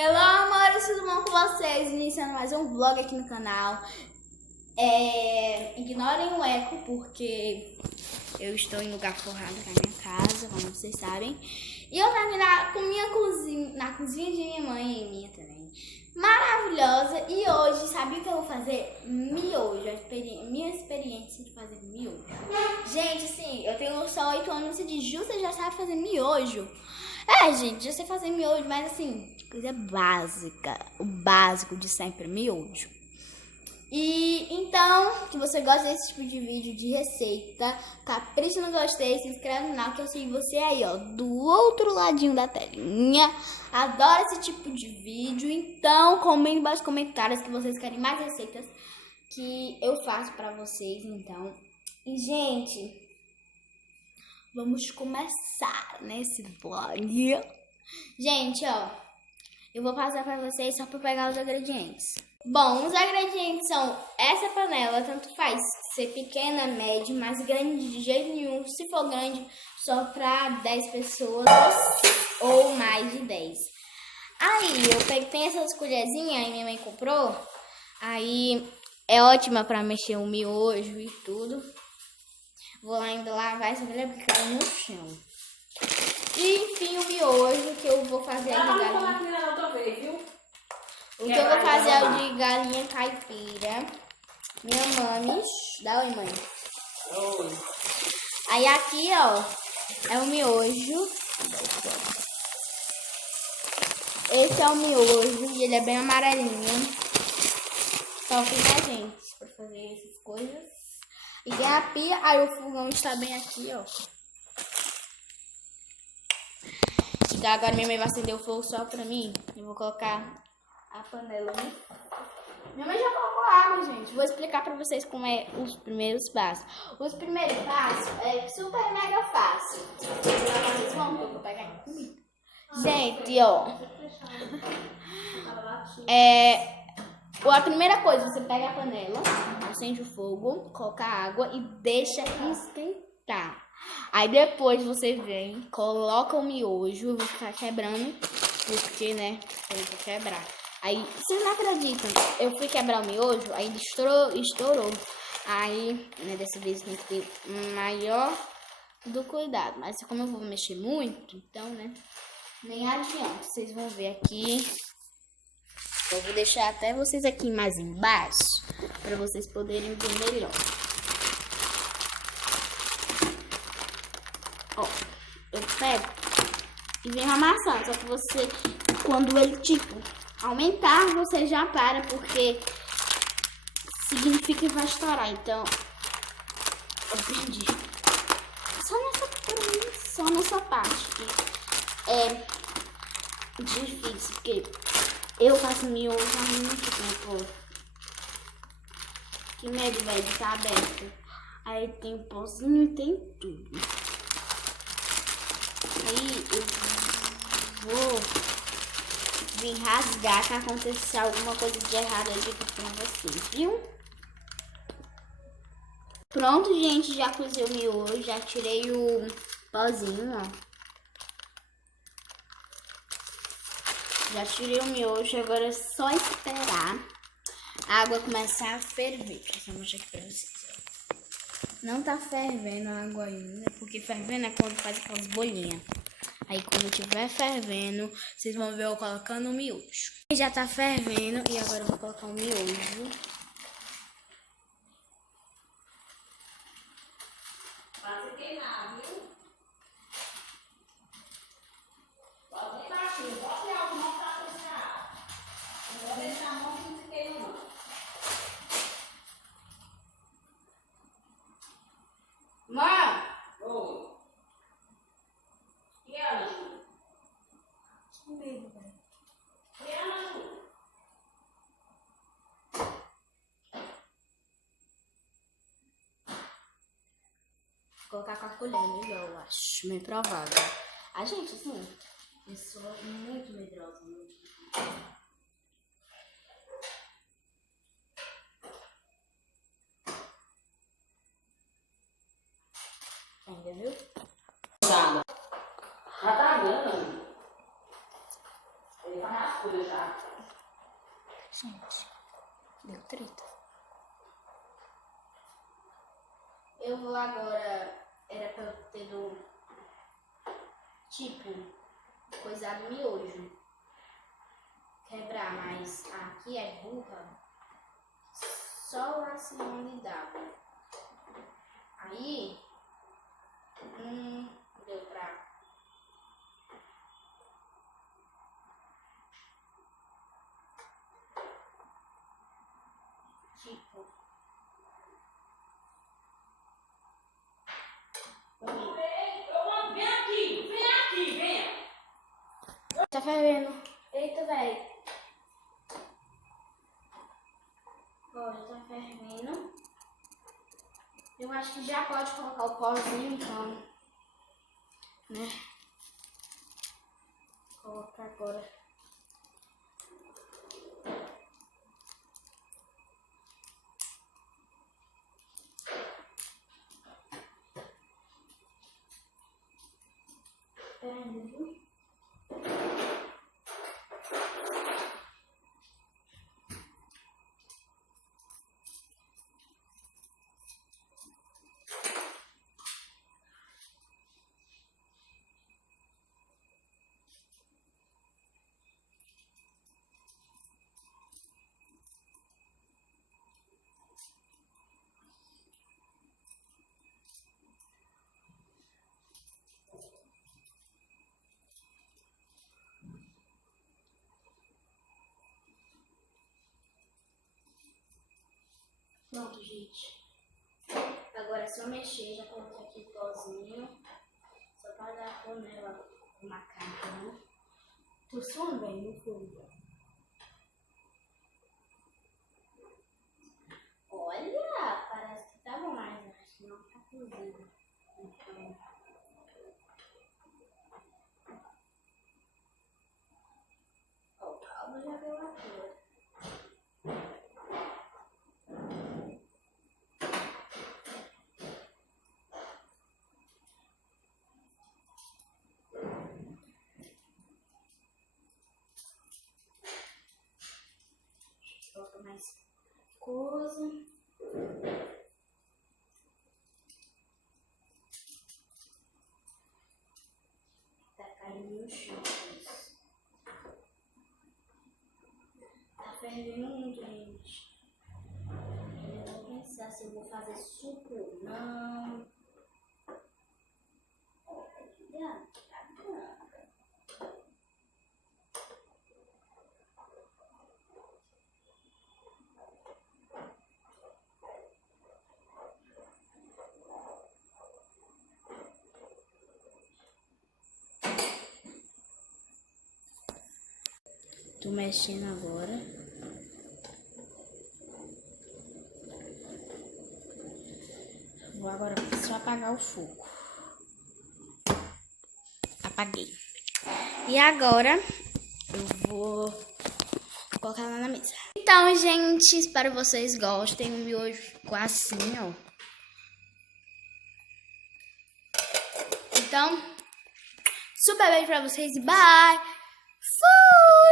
Hello, amores, tudo bom com vocês? Iniciando mais um vlog aqui no canal. Ignorem o eco, porque eu estou em lugar forrado na minha casa, como vocês sabem. E eu tô aqui na cozinha de minha mãe e minha também. Maravilhosa. E hoje, sabe o que eu vou fazer? Miojo. Minha experiência de fazer miojo. Gente, assim, eu tenho só 8 anos e de justa já sabe fazer miojo. Gente, já sei fazer miojo, mas assim, coisa básica. O básico de sempre, miojo. E então, se você gosta desse tipo de vídeo de receita, capricha no gostei, se inscreve no canal que eu sigo você aí, ó, do outro ladinho da telinha. Adoro esse tipo de vídeo, então comente nos comentários que vocês querem mais receitas que eu faço pra vocês, então. E, gente, vamos começar nesse vlog. Gente, ó, eu vou passar pra vocês só pra pegar os ingredientes. Bom, os ingredientes são essa panela, tanto faz ser pequena, média, mas grande de jeito nenhum. Se for grande, só pra 10 pessoas ou mais de 10. Aí, tem essas colherzinhas, aí minha mãe comprou. Aí, é ótima pra mexer o miojo e tudo. Vou lá ainda lavar essa colher porque caiu no chão. E, enfim, o miojo que eu vou fazer é de galinha. O que eu vou fazer é o de galinha caipira. Minha mãe. Dá oi, mãe. Oi. Aí aqui, ó, é o miojo. Esse é o miojo e ele é bem amarelinho. Então fica, gente, pra fazer essas coisas. E tem a pia. Aí o fogão está bem aqui, ó. Então agora minha mãe vai acender o fogo só pra mim. Eu vou colocar a panela. Minha mãe já colocou água, gente. Vou explicar pra vocês como é os primeiros passos. Os primeiros passos é super mega fácil. Vocês vão ver, eu vou pegar aqui comigo. Gente, ó. A primeira coisa, você pega a panela, acende o fogo, coloca a água e deixa esquentar. Aí depois você vem, coloca o miojo, vou ficar quebrando, porque, né, tem que quebrar. Aí, vocês não acreditam, eu fui quebrar o miojo, aí ele estourou. Aí, né, dessa vez tem que ter maior do cuidado. Mas como eu vou mexer muito, então, né, nem adianta. Vocês vão ver aqui. Eu vou deixar até vocês aqui mais embaixo, para vocês poderem ver melhor. Ó, eu pego e venho amassando, só que você, quando ele, tipo, aumentar, você já para, porque significa que vai estourar. Então, eu perdi. Só nessa parte que é difícil, porque eu faço miojo há muito tempo. Que medo, velho, de estar aberto. Aí tem pozinho e tem tudo. Aí eu vou vir rasgar se acontecer alguma coisa de errado aqui pra vocês, viu? Pronto, gente, já cozi o miojo, já tirei o pozinho, ó. Já tirei o miojo, agora é só esperar a água começar a ferver. Deixa eu mostrar aqui pra vocês. Não tá fervendo a água ainda, porque fervendo é quando faz aquelas bolinhas. Aí quando tiver fervendo, vocês vão ver eu colocando o miojo. Já tá fervendo e agora eu vou colocar o miojo. Pode queimar, viu? Pode ir baixinho, pode algo não tá fechado. Não vou deixar a mão que não se queima, não. Mãe! Oi. E ela, Ju? Comigo, velho. E ela, Ju? Colocar com a colher melhor, eu acho. Meio provável. A gente, assim, eu sou muito medrosa. Ainda, viu? Tá travando. Ele vai raspar. bagulho já. Gente, deu treta. Eu vou agora, era pra eu ter tipo, coisado miojo. Quebrar, mas aqui é burra. Só assim onde dá. Aí, deu pra... Tipo... Vem aqui, vem. Tá fervendo. Eita, velho. Ó, já tá fervendo. Eu acho que já pode colocar o pozinho, então. Né? Colocar agora. Peraí, viu? Pronto, gente. Agora é só mexer, já coloquei aqui o pozinho. Só para dar a cor nela, o macarrão. Tô suando bem no fogo. Olha, parece que tá bom, mas acho que não tá cozido. Então... Ó, o caldo já deu a cor. Coloca mais coisa. Tá caindo no chão. Tá fervendo muito, gente. Eu vou pensar se eu vou fazer suco ou não. Olha, tá bom. Tô mexendo agora. Vou agora só apagar o fogo. Apaguei. E agora eu vou colocar ela na mesa. Então, gente, espero que vocês gostem. O miojo ficou assim, ó. Então, super beijo pra vocês e bye! Fui!